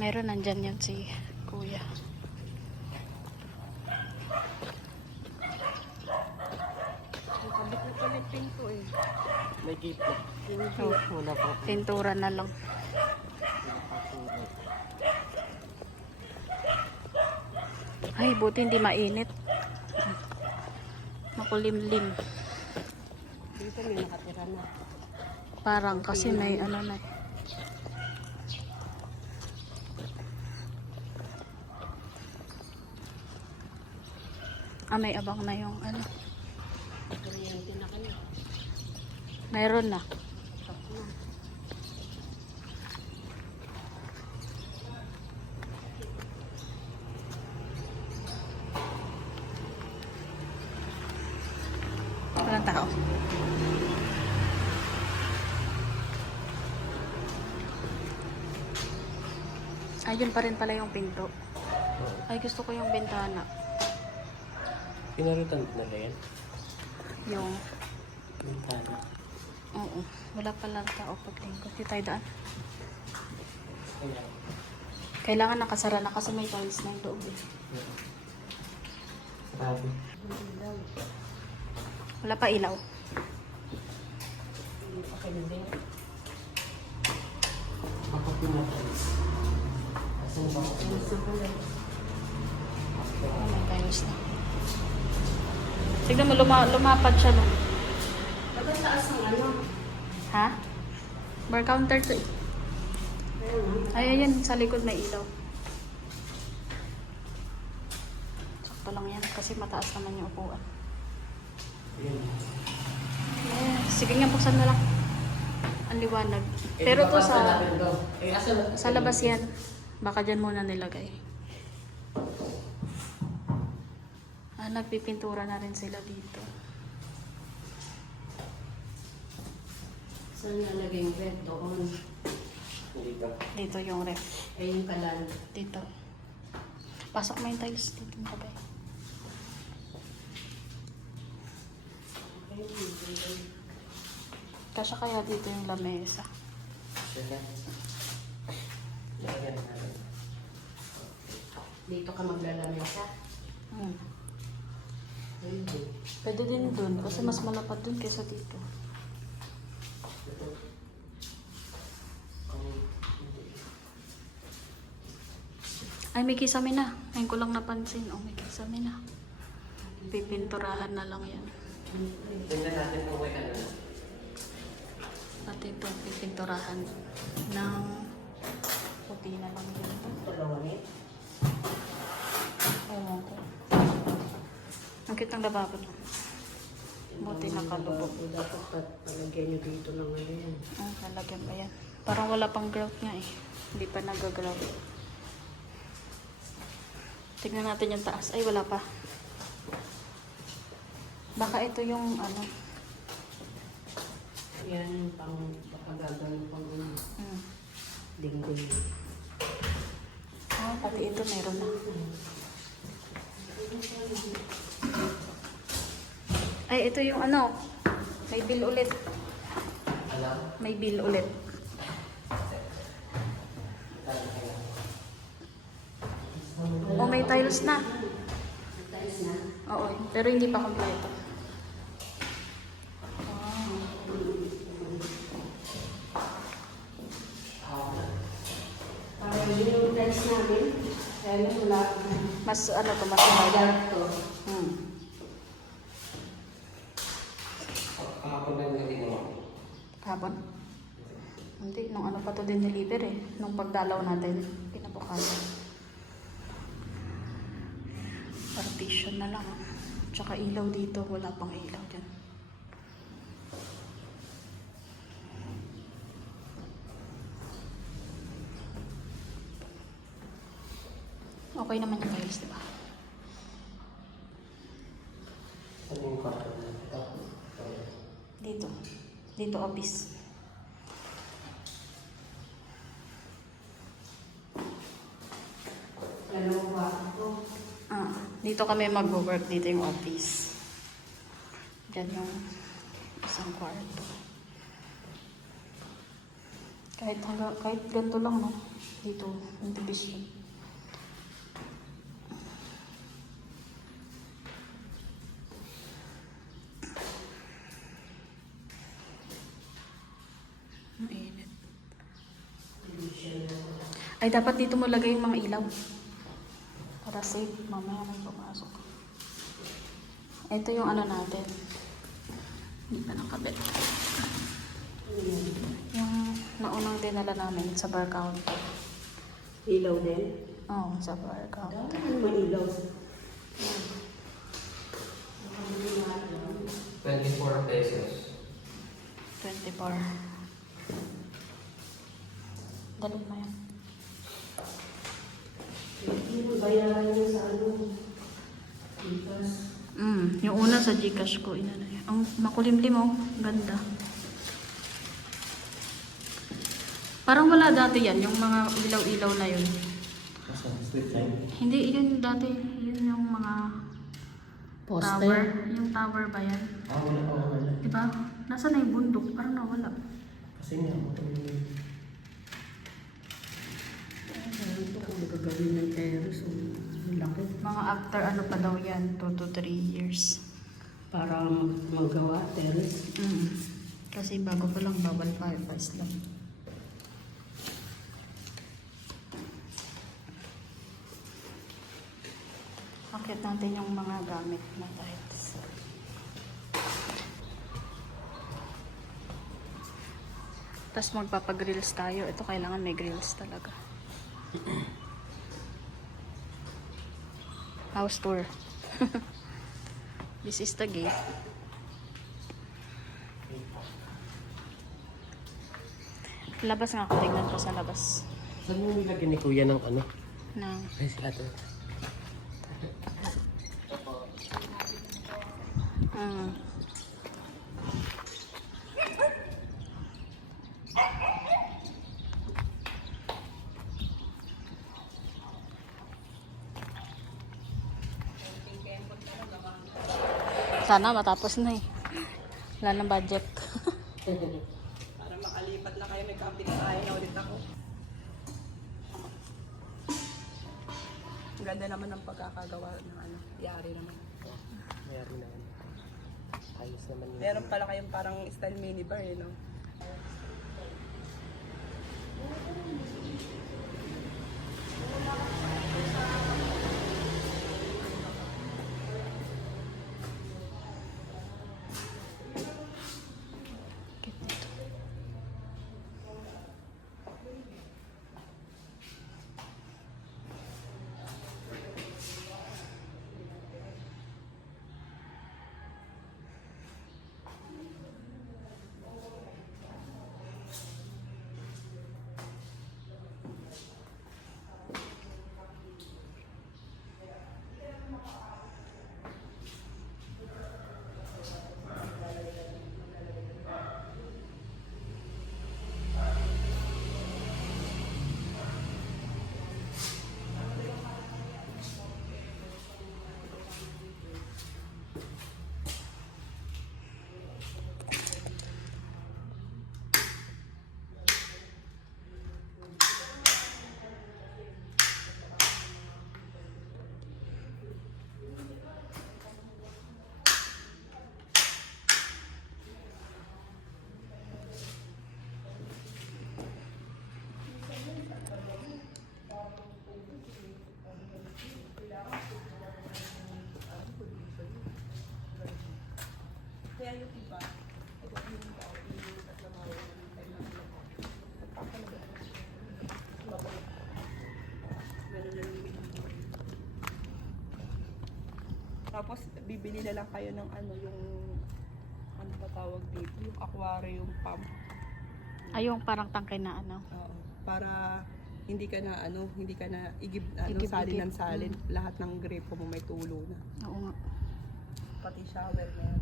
Meron, nandyan yan si kuya. Nakabit na pala yung pinto eh. May gipit. Oh, Wala pa. pintura na lang. Ay, buti hindi mainit. Makulimlim. Dito may nakatira na. Parang kasi may ano na. May abang na yung ano. Kuryente na kanya. Meron na. Sakto na. Walang tao. Ayun pa rin pala yung pinto. Ay, gusto ko yung bintana. Pinaritan na yan. Yung, Bintana. oo. Wala palang tao pag linggo. Di tayo daan. Kailangan nakasara na kasi may tiles na yung loob eh. Grabe. Wala pa ilaw. Hindi pa kinabit. Baka pinatay. Asan ba ako? Gusto ko lang. Oh, may tiles na. Tignan mo, lumapad siya no. Dapat taas ng ano. Ha? Bar counter to eh. Ayun Ay, ayan, sa likod may ilaw. Sakto lang yan kasi mataas naman yung upuan. Sige nga, buksan na lang. Ang liwanag. Pero to sa labas yan. Baka dyan muna nilagay. Nagpipintura na rin sila dito. Saan nalagay yung bed? Doon. Dito. Dito yung ref. Eh yung kalan. Dito. Pasok mo yung tiles dito yung tabi. Kasya kaya dito yung lamesa. Sila. Lagyan natin. Dito ka maglalamesa. Hindi. Pwede din dun kasi mas malapad dun kaysa dito. Ay, may kisame na. Ngayon ko lang napansin. Oh, may kisame na. Pipinturahan na lang yan. Tingnan natin kung may ano na. Pati ito, pipinturahan ng puti na lang din. Dalawa eh. Ewan ko. Ang kitang lababo na. Buti nakalubog. Dapat palagyan nyo dito ng ano yan. Lalagyan pa yan. Parang wala pang grout nga eh. Hindi pa nag-grout. Tignan natin yung taas. Ay, wala pa. Baka ito yung ano. Yan yung pang pakagagano pang ano. Dingding. Pati ito meron na. Ay, ito yung ano. May bill ulit. Alam? May bill ulit. Oh, may tiles na. Tiles na. Oo, pero hindi pa kompleto. Parang yun yung tiles namin. Kaya yung wala. Mas ano to, mas mahal. Dark to. Kahapon lang na ginawa. Hapon? Hindi, nung ano pa to din deliver eh. Nung pagdalaw natin, kinabukasan. Partition na lang. Tsaka ilaw dito, wala pang ilaw dyan. Okay naman yung tiles, diba? Saan yung kwarto na ito? Dito. Dito office. Dalawa to. Dito kami mag-work. Dito yung office. Diyan yung isang kwarto. Kahit ganito lang, no? Dito, yung division. Ang init. Ay, dapat dito mo lagay yung mga ilaw. Para safe, mamaya may pumasok. Ito yung ano natin. Hindi pa nakabit. Yung naunang dinala namin sa bar counter. Ilaw din. Oo, sa bar counter. Ano may ilaw? 24 pesos. 24. Dali mo yan. Hindi bayaran niyo sa ano? Ipas. Yung una sa Gcash ko, inano yan. Ang makulimlim, oh. Ganda. Parang wala dati yan, yung mga ilaw-ilaw na yun. Street light. Hindi, yun dati. Yun yung mga tower. Yung tower ba yan? Wala pa wala. Diba? Nasa na yung bundok? Parang nawala. Kasi nga, Ito kung magagawin ng terrace. Ang laki. Mga after ano pa daw yan, 2 to 3 years. Para magawa terrace. Kasi bago pa lang, bawal pa, first lang. Akit natin yung mga gamit na tiles. Tapos magpapagrills tayo. Ito kailangan may grills talaga. House tour. This is the gate. Labas nga ako. Tingnan ko sa labas. Saan yung nilagyan ni Kuya ng ano? Na, Ay, sila to. sana matapos na eh. Wala ng budget. Para makalipat na kayo, may camping tayo na ulit ako. Ang ganda naman ng pagkakagawa ng ano, yari naman. Mayroon na yan. Ayos naman yun. Meron pala kayong parang style minibar eh, no? Kaya yung iba, ito yung tao, yung tatlong mga tapos bibili na lang kayo ng ano yung ano ba tawag dito, yung aquarium pump. Ay, yung parang tangke na ano. Oo, para hindi ka na igib Igib-igib. salin ng salin. Lahat ng gripo mo may tulo na. Oo nga. Pati shower na yan.